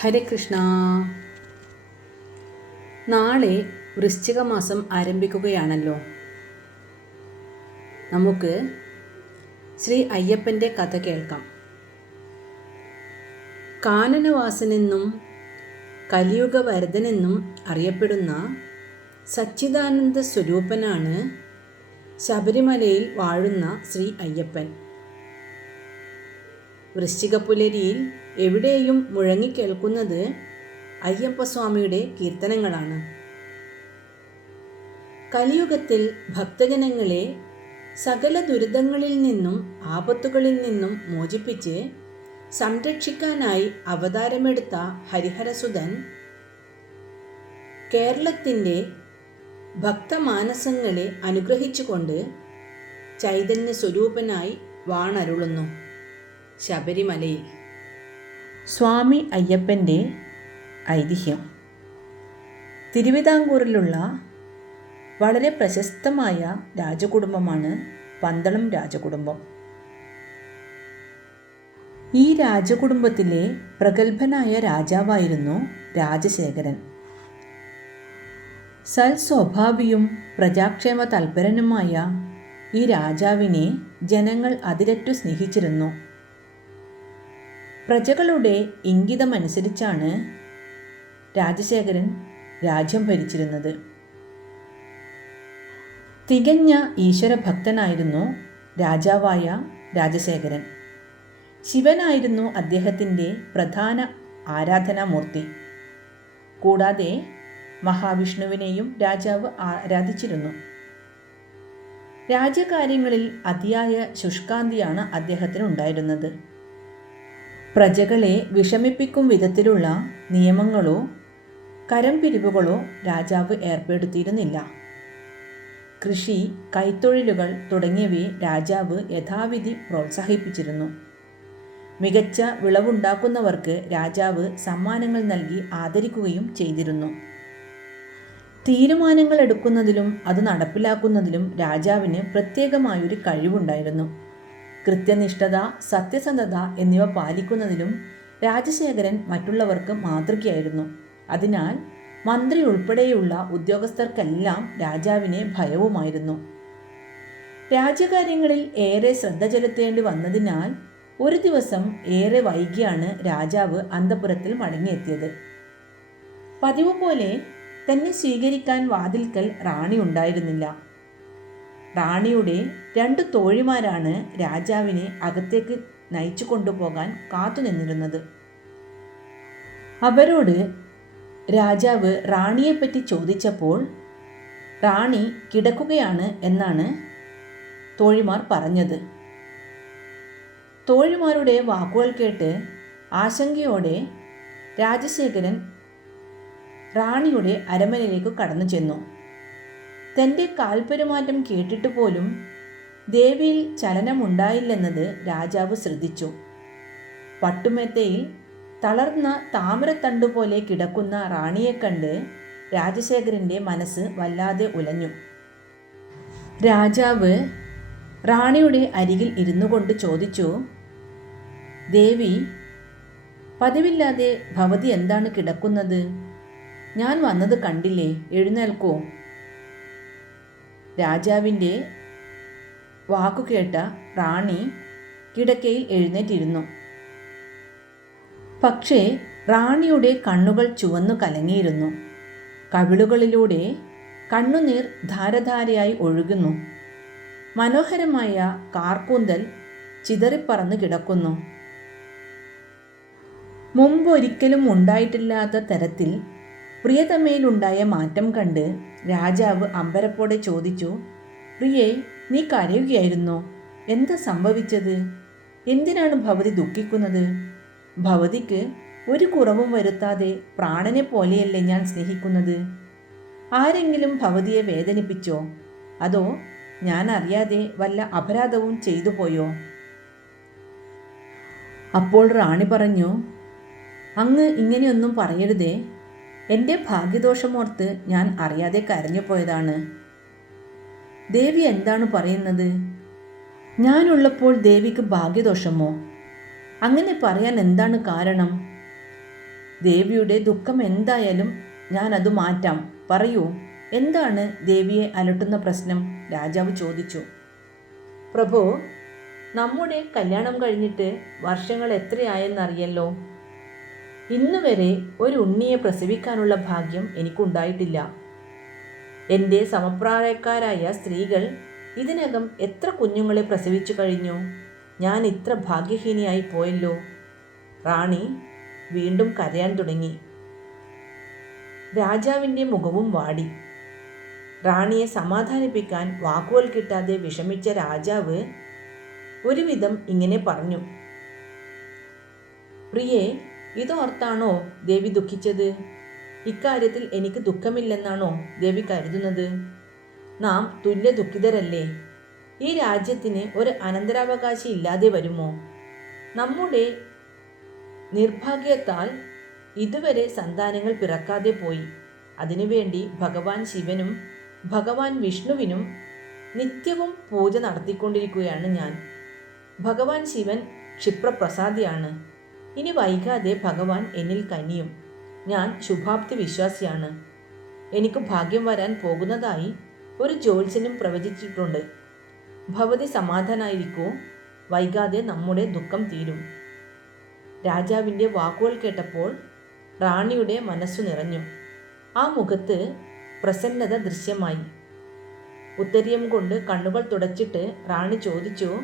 ഹരേ കൃഷ്ണ. നാളെ വൃശ്ചിക മാസം ആരംഭിക്കുകയാണല്ലോ. നമുക്ക് ശ്രീ അയ്യപ്പന്റെ കഥ കേൾക്കാം. കാനനവാസനെന്നും കലിയുഗ വരദനെന്നും അറിയപ്പെടുന്ന സച്ചിദാനന്ദ സ്വരൂപനാണ് ശബരിമലയിൽ വാഴുന്ന ശ്രീ അയ്യപ്പൻ. വൃശ്ചികപ്പുലരിയിൽ എവിടെയും മുഴങ്ങിക്കേൾക്കുന്നത് അയ്യപ്പസ്വാമിയുടെ കീർത്തനങ്ങളാണ്. കലിയുഗത്തിൽ ഭക്തജനങ്ങളെ സകല ദുരിതങ്ങളിൽ നിന്നും ആപത്തുകളിൽ നിന്നും മോചിപ്പിച്ച് സംരക്ഷിക്കാനായി അവതാരമെടുത്ത ഹരിഹരസുതൻ കേരളത്തിന്റെ ഭക്തമാനസങ്ങളെ അനുഗ്രഹിച്ചുകൊണ്ട് ചൈതന്യ സ്വരൂപനായി വാണരുളുന്നു. ശബരിമലയിൽ സ്വാമി അയ്യപ്പന്റെ ഐതിഹ്യം. തിരുവിതാംകൂറിലുള്ള വളരെ പ്രശസ്തമായ രാജകുടുംബമാണ് പന്തളം രാജകുടുംബം. ഈ രാജകുടുംബത്തിലെ പ്രഗത്ഭനായ രാജാവായിരുന്നു രാജശേഖരൻ. സൽസ്വഭാവിയും പ്രജാക്ഷേമ തൽപരനുമായ ഈ രാജാവിനെ ജനങ്ങൾ അതിരറ്റു സ്നേഹിച്ചിരുന്നു. പ്രജകളുടെ ഇംഗിതമനുസരിച്ചാണ് രാജശേഖരൻ രാജ്യം ഭരിച്ചിരുന്നത്. തികഞ്ഞ ഈശ്വരഭക്തനായിരുന്നു രാജാവായ രാജശേഖരൻ. ശിവനായിരുന്നു അദ്ദേഹത്തിന്റെ പ്രധാന ആരാധനാമൂർത്തി. കൂടാതെ മഹാവിഷ്ണുവിനെയും രാജാവ് ആരാധിച്ചിരുന്നു. രാജ്യകാര്യങ്ങളിൽ അതിയായ ശുഷ്കാന്തിയാണ് അദ്ദേഹത്തിന് ഉണ്ടായിരുന്നത് പ്രജകളെ വിഷമിപ്പിക്കും വിധത്തിലുള്ള നിയമങ്ങളോ കരം പിരിവുകളോ രാജാവ് ഏർപ്പെടുത്തിയിരുന്നില്ല. കൃഷി കൈത്തൊഴിലുകൾ തുടങ്ങിയവയെ രാജാവ് യഥാവിധി പ്രോത്സാഹിപ്പിച്ചിരുന്നു. മികച്ച വിളവുണ്ടാക്കുന്നവർക്ക് രാജാവ് സമ്മാനങ്ങൾ നൽകി ആദരിക്കുകയും ചെയ്തിരുന്നു. തീരുമാനങ്ങൾ എടുക്കുന്നതിലും അത് നടപ്പിലാക്കുന്നതിലും രാജാവിന് പ്രത്യേകമായൊരു കഴിവുണ്ടായിരുന്നു. കൃത്യനിഷ്ഠത സത്യസന്ധത എന്നിവ പാലിക്കുന്നതിലും രാജശേഖരൻ മറ്റുള്ളവർക്ക് മാതൃകയായിരുന്നു. അതിനാൽ മന്ത്രി ഉൾപ്പെടെയുള്ള ഉദ്യോഗസ്ഥർക്കെല്ലാം രാജാവിനെ ഭയവുമായിരുന്നു. രാജ്യകാര്യങ്ങളിൽ ഏറെ ശ്രദ്ധ ചെലുത്തേണ്ടി വന്നതിനാൽ ഒരു ദിവസം ഏറെ വൈകിയാണ് രാജാവ് അന്തപുരത്തിൽ മടങ്ങിയെത്തിയത്. പതിവ് പോലെ തന്നെ സ്വീകരിക്കാൻ വാതിൽക്കൽ റാണി ഉണ്ടായിരുന്നില്ല. റാണിയുടെ രണ്ട് തോഴിമാരാണ് രാജാവിനെ അകത്തേക്ക് നയിച്ചു കൊണ്ടുപോകാൻ കാത്തുനിന്നിരുന്നത് അവരോട് രാജാവ് റാണിയെപ്പറ്റി ചോദിച്ചപ്പോൾ റാണി കിടക്കുകയാണ് എന്നാണ് തോഴിമാർ പറഞ്ഞത്. തോഴിമാരുടെ വാക്കുകൾ കേട്ട് ആശങ്കയോടെ രാജശേഖരൻ റാണിയുടെ അരമനയിലേക്ക് കടന്നു ചെന്നു. തന്റെ കാൽപെരുമാറ്റം കേട്ടിട്ട് പോലും ദേവിയിൽ ചലനമുണ്ടായില്ലെന്നത് രാജാവ് ശ്രദ്ധിച്ചു. പട്ടുമെത്തയിൽ തളർന്ന താമരത്തണ്ടു പോലെ കിടക്കുന്ന റാണിയെ കണ്ട് രാജശേഖരന്റെ മനസ്സ് വല്ലാതെ ഉലഞ്ഞു. രാജാവ് റാണിയുടെ അരികിൽ ഇരുന്നു കൊണ്ട് ചോദിച്ചു ദേവി പതിവില്ലാതെ ഭവതി എന്താണ് കിടക്കുന്നത്? ഞാൻ വന്നത് കണ്ടില്ലേ എഴുന്നേൽക്കൂ. രാജാവിന്റെ വാക്കുകേട്ട റാണി കിടക്കയിൽ എഴുന്നേറ്റിരുന്നു. പക്ഷേ റാണിയുടെ കണ്ണുകൾ ചുവന്നു കലങ്ങിയിരുന്നു. കവിളുകളിലൂടെ കണ്ണുനീർ ധാരധാരയായി ഒഴുകുന്നു. മനോഹരമായ കാർക്കൂന്തൽ ചിതറിപ്പറന്ന് കിടക്കുന്നു. മുമ്പൊരിക്കലും ഉണ്ടായിട്ടില്ലാത്ത തരത്തിൽ പ്രിയതമയിലുണ്ടായ മാറ്റം കണ്ട് രാജാവ് അമ്പരപ്പോടെ ചോദിച്ചു പ്രിയേ നീ കരയുകയായിരുന്നോ? എന്താ സംഭവിച്ചത്? എന്തിനാണ് ഭവതി ദുഃഖിക്കുന്നത്? ഭവതിക്ക് ഒരു കുറവും വരുത്താതെ പ്രാണനെ പോലെയല്ലേ ഞാൻ സ്നേഹിക്കുന്നത്? ആരെങ്കിലും ഭവതിയെ വേദനിപ്പിച്ചോ? അതോ ഞാൻ അറിയാതെ വല്ല അപരാധവും ചെയ്തു പോയോ? അപ്പോൾ റാണി പറഞ്ഞു അങ്ങ് ഇങ്ങനെയൊന്നും പറയരുതേ. എന്റെ ഭാഗ്യദോഷമോർത്ത് ഞാൻ അറിയാതെ കരഞ്ഞു പോയതാണ്. ദേവി എന്താണ് പറയുന്നത്? ഞാനുള്ളപ്പോൾ ദേവിക്ക് ഭാഗ്യദോഷമോ? അങ്ങനെ പറയാൻ എന്താണ് കാരണം? ദേവിയുടെ ദുഃഖം എന്തായാലും ഞാൻ അത് മാറ്റാം. പറയൂ എന്താണ് ദേവിയെ അലട്ടുന്ന പ്രശ്നം? രാജാവ് ചോദിച്ചു. പ്രഭു നമ്മുടെ കല്യാണം കഴിഞ്ഞിട്ട് വർഷങ്ങൾ എത്രയായെന്നറിയല്ലോ? ഇന്നുവരെ ഒരു ഉണ്ണിയെ പ്രസവിക്കാനുള്ള ഭാഗ്യം എനിക്കുണ്ടായിട്ടില്ല. എന്റെ സമപ്രായക്കാരായ സ്ത്രീകൾ ഇതിനകം എത്ര കുഞ്ഞുങ്ങളെ പ്രസവിച്ചു കഴിഞ്ഞു? ഞാൻ ഇത്ര ഭാഗ്യഹീനിയായി പോയല്ലോ. റാണി വീണ്ടും കരയാൻ തുടങ്ങി. രാജാവിന്റെ മുഖവും വാടി. റാണിയെ സമാധാനിപ്പിക്കാൻ വാക്കുകൾ കിട്ടാതെ വിഷമിച്ച രാജാവ് ഒരുവിധം ഇങ്ങനെ പറഞ്ഞു. പ്രിയേ ഇതോർത്താണോ ദേവി ദുഃഖിച്ചത്? ഇക്കാര്യത്തിൽ എനിക്ക് ദുഃഖമില്ലെന്നാണോ ദേവി കരുതുന്നത്? നാം തുല്യ ദുഃഖിതരല്ലേ ഈ രാജ്യത്തിന് ഒരു അനന്തരാവകാശി ഇല്ലാതെ വരുമോ? നമ്മുടെ നിർഭാഗ്യത്താൽ ഇതുവരെ സന്താനങ്ങൾ പിറക്കാതെ പോയി. അതിനുവേണ്ടി ഭഗവാൻ ശിവനും ഭഗവാൻ വിഷ്ണുവിനും നിത്യവും പൂജ നടത്തിക്കൊണ്ടിരിക്കുകയാണ് ഞാൻ. ഭഗവാൻ ശിവൻ ക്ഷിപ്രപ്രസാദിയാണ്. ഇനി വൈകാതെ ഭഗവാൻ എന്നിൽ കനിയും. ഞാൻ ശുഭാപ്തി വിശ്വാസിയാണ്. എനിക്ക് ഭാഗ്യം വരാൻ പോകുന്നതായി ഒരു ജ്യോത്സ്യനും പ്രവചിച്ചിട്ടുണ്ട്. ഭവതി സമാധാനായിരിക്കൂ വൈകാതെ നമ്മുടെ ദുഃഖം തീരും. രാജാവിന്റെ വാക്കുകൾ കേട്ടപ്പോൾ റാണിയുടെ മനസ്സു നിറഞ്ഞു. ആ മുഖത്ത് പ്രസന്നത ദൃശ്യമായി. ഉത്തരീയം കൊണ്ട് കണ്ണുകൾ തുടച്ചിട്ട് റാണി ചോദിച്ചു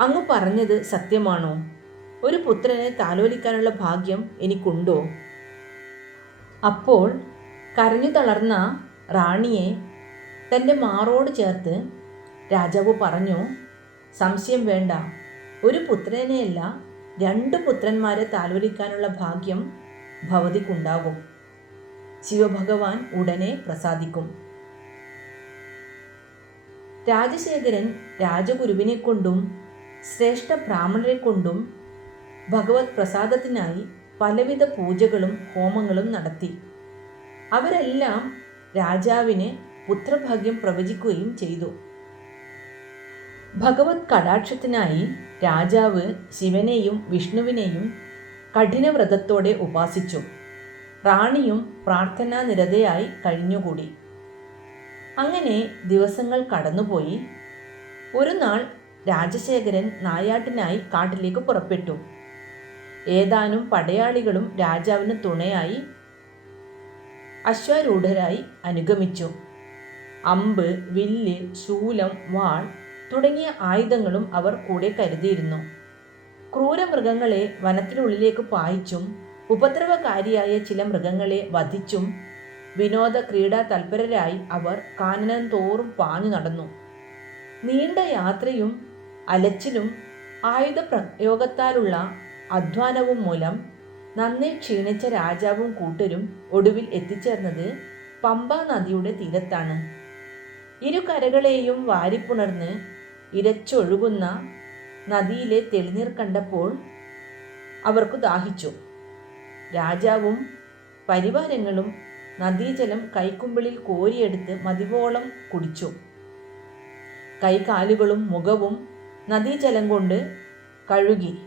അങ്ങ് പറഞ്ഞത് സത്യമാണോ? ഒരു പുത്രനെ താലോലിക്കാനുള്ള ഭാഗ്യം എനിക്കുണ്ടോ? അപ്പോൾ കരഞ്ഞു തളർന്ന റാണിയെ തന്റെ മാറോട് ചേർത്ത് രാജാവ് പറഞ്ഞു സംശയം വേണ്ട. ഒരു പുത്രനെയല്ല രണ്ട് പുത്രന്മാരെ താലോലിക്കാനുള്ള ഭാഗ്യം ഭവതിക്കുണ്ടാകും. ശിവഭഗവാൻ ഉടനെ പ്രസാദിക്കും. രാജശേഖരൻ രാജഗുരുവിനെ കൊണ്ടും ശ്രേഷ്ഠ ബ്രാഹ്മണരെ കൊണ്ടും ഭഗവത് പ്രസാദത്തിനായി പലവിധ പൂജകളും ഹോമങ്ങളും നടത്തി. അവരെല്ലാം രാജാവിന് പുത്രഭാഗ്യം പ്രവചിക്കുകയും ചെയ്തു. ഭഗവത് കടാക്ഷത്തിനായി രാജാവ് ശിവനെയും വിഷ്ണുവിനെയും കഠിനവ്രതത്തോടെ ഉപാസിച്ചു. റാണിയും പ്രാർത്ഥനാ നിരതയായി കഴിഞ്ഞുകൂടി. അങ്ങനെ ദിവസങ്ങൾ കടന്നുപോയി. ഒരു നാൾ രാജശേഖരൻ നായാട്ടിനായി കാട്ടിലേക്ക് പുറപ്പെട്ടു. ഏതാനും പടയാളികളും രാജാവിന് തുണയായി അശ്വാരൂഢരായി അനുഗമിച്ചു. അമ്പ് വില്ല് ശൂലം വാൾ തുടങ്ങിയ ആയുധങ്ങളും അവർ കൂടെ കരുതിയിരുന്നു. ക്രൂരമൃഗങ്ങളെ വനത്തിനുള്ളിലേക്ക് പായിച്ചും ഉപദ്രവകാരിയായ ചില മൃഗങ്ങളെ വധിച്ചും വിനോദ ക്രീഡാ തൽപരരായി അവർ കാനനം തോറും പാഞ്ഞു നടന്നു. നീണ്ട യാത്രയും അലച്ചിലും ആയുധ പ്രയോഗത്താലുള്ള അധ്വാനവും മൂലം നന്നെ ക്ഷീണിച്ച രാജാവും കൂട്ടരും ഒടുവിൽ എത്തിച്ചേർന്നത് പമ്പ നദിയുടെ തീരത്താണ്. ഇരു കരകളെയും വാരിപ്പുണർന്ന് ഇരച്ചൊഴുകുന്ന നദിയിലെ തെളിനീർ കണ്ടപ്പോൾ അവർക്ക് ദാഹിച്ചു. രാജാവും പരിവാരങ്ങളും നദീജലം കൈക്കുമ്പിളിൽ കോരിയെടുത്ത് മതിവോളം കുടിച്ചു. കൈകാലുകളും മുഖവും നദീജലം കൊണ്ട് കഴുകി.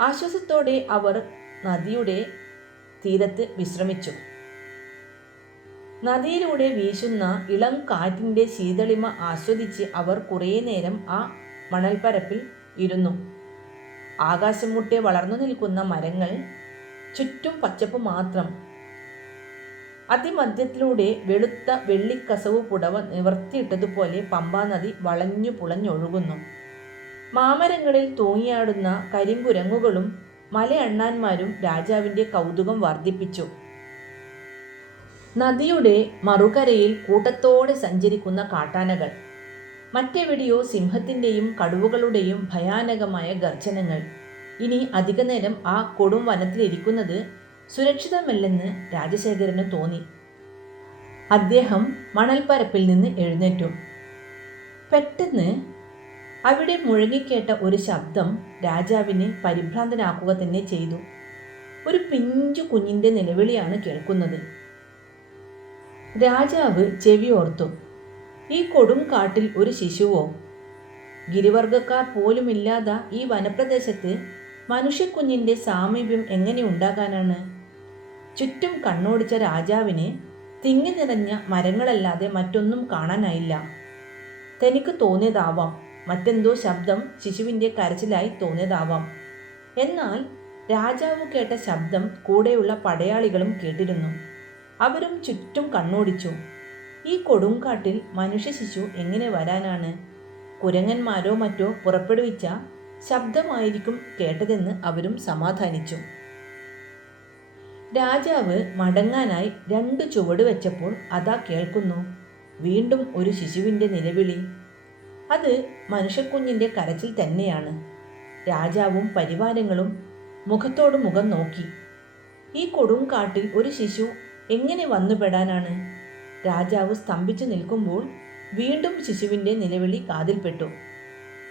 ആശ്വാസത്തോടെ അവർ നദിയുടെ തീരത്ത് വിശ്രമിച്ചു. നദിയിലൂടെ വീശുന്ന ഇളം കാറ്റിന്റെ ശീതളിമ ആസ്വദിച്ച് അവർ കുറേ നേരം ആ മണൽപ്പരപ്പിൽ ഇരുന്നു. ആകാശം മുട്ടെ വളർന്നു നിൽക്കുന്ന മരങ്ങൾ ചുറ്റും പച്ചപ്പ് മാത്രം. അതിമധ്യത്തിലൂടെ വെളുത്ത വെള്ളിക്കസവ് പുടവ നിവർത്തിയിട്ടതുപോലെ പമ്പാ നദി വളഞ്ഞു പുളഞ്ഞൊഴുകുന്നു. മാമരങ്ങളിൽ തൂങ്ങിയാടുന്ന കരിങ്കുരങ്ങുകളും മലയണ്ണാന്മാരും രാജാവിന്റെ കൗതുകം വർദ്ധിപ്പിച്ചു. നദിയുടെ മറുകരയിൽ കൂട്ടത്തോടെ സഞ്ചരിക്കുന്ന കാട്ടാനകൾ മറ്റെവിടെയോ സിംഹത്തിന്റെയും കടുവകളുടെയും ഭയാനകമായ ഗർജനങ്ങൾ. ഇനി അധികനേരം ആ കൊടും വനത്തിലിരിക്കുന്നത് സുരക്ഷിതമല്ലെന്ന് രാജശേഖരന് തോന്നി. അദ്ദേഹം മണൽപ്പരപ്പിൽ നിന്ന് എഴുന്നേറ്റു. പെട്ടെന്ന് അവിടെ മുഴങ്ങിക്കേട്ട ഒരു ശബ്ദം രാജാവിനെ പരിഭ്രാന്തനാക്കുക തന്നെ ചെയ്തു. ഒരു പിഞ്ചു കുഞ്ഞിന്റെ നിലവിളിയാണ് കേൾക്കുന്നത്. രാജാവ് ചെവി ഓർത്തു. ഈ കൊടും കാട്ടിൽ ഒരു ശിശുവോ? ഗിരിവർഗക്കാർ പോലുമില്ലാത്ത ഈ വനപ്രദേശത്ത് മനുഷ്യക്കുഞ്ഞിന്റെ സാമീപ്യം എങ്ങനെ ഉണ്ടാകാനാണ്? ചുറ്റും കണ്ണോടിച്ച രാജാവിന് തിങ്ങി നിറഞ്ഞ മരങ്ങളല്ലാതെ മറ്റൊന്നും കാണാനായില്ല. തനിക്ക് തോന്നിയതാവാം. മറ്റെന്തോ ശബ്ദം ശിശുവിന്റെ കരച്ചിലായി തോന്നിയതാവാം. എന്നാൽ രാജാവ് കേട്ട ശബ്ദം കൂടെയുള്ള പടയാളികളും കേട്ടിരുന്നു. അവരും ചുറ്റും കണ്ണോടിച്ചു. ഈ കൊടുങ്കാട്ടിൽ മനുഷ്യ ശിശു എങ്ങനെ വരാനാണ്? കുരങ്ങന്മാരോ മറ്റോ പുറപ്പെടുവിച്ച ശബ്ദമായിരിക്കും കേട്ടതെന്ന് അവരും സമാധാനിച്ചു. രാജാവ് മടങ്ങാനായി രണ്ടു ചുവട് വെച്ചപ്പോൾ അതാ കേൾക്കുന്നു. വീണ്ടും ഒരു ശിശുവിന്റെ നിലവിളി. അത് മനുഷ്യക്കുഞ്ഞിന്റെ കരച്ചിൽ തന്നെയാണ്. രാജാവും പരിവാരങ്ങളും മുഖത്തോട് മുഖം നോക്കി. ഈ കൊടുങ്കാട്ടിൽ ഒരു ശിശു എങ്ങനെ വന്നുപെടാനാണ്? രാജാവ് സ്തംഭിച്ചു നിൽക്കുമ്പോൾ വീണ്ടും ശിശുവിന്റെ നിലവിളി കാതിൽപ്പെട്ടു.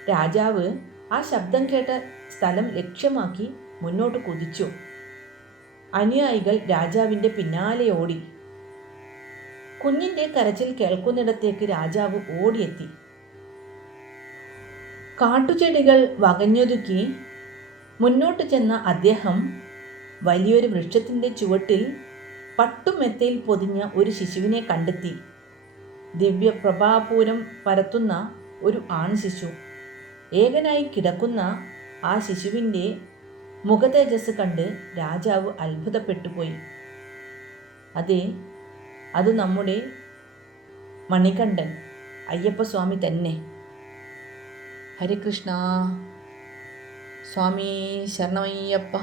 രാജാവ് ആ ശബ്ദം കേട്ട സ്ഥലം ലക്ഷ്യമാക്കി മുന്നോട്ട് കുതിച്ചു. അനുയായികൾ രാജാവിന്റെ പിന്നാലെ ഓടി. കുഞ്ഞിന്റെ കരച്ചിൽ കേൾക്കുന്നിടത്തേക്ക് രാജാവ് ഓടിയെത്തി. കാട്ടുചെടികൾ വകഞ്ഞൊതുക്കി മുന്നോട്ട് ചെന്ന അദ്ദേഹം വലിയൊരു വൃക്ഷത്തിന്റെ ചുവട്ടിൽ പട്ടുമെത്തയിൽ പൊതിഞ്ഞ ഒരു ശിശുവിനെ കണ്ടെത്തി. ദിവ്യപ്രഭാപൂരം പരത്തുന്ന ഒരു ആൺശിശു. ഏകനായി കിടക്കുന്ന ആ ശിശുവിന്റെ മുഖതേജസ് കണ്ട് രാജാവ് അത്ഭുതപ്പെട്ടുപോയി. അതെ അത് നമ്മുടെ മണികണ്ഠൻ അയ്യപ്പസ്വാമി തന്നെ. ஹரிகிருஷ்ணா. சுவாமி சரணமையப்பா.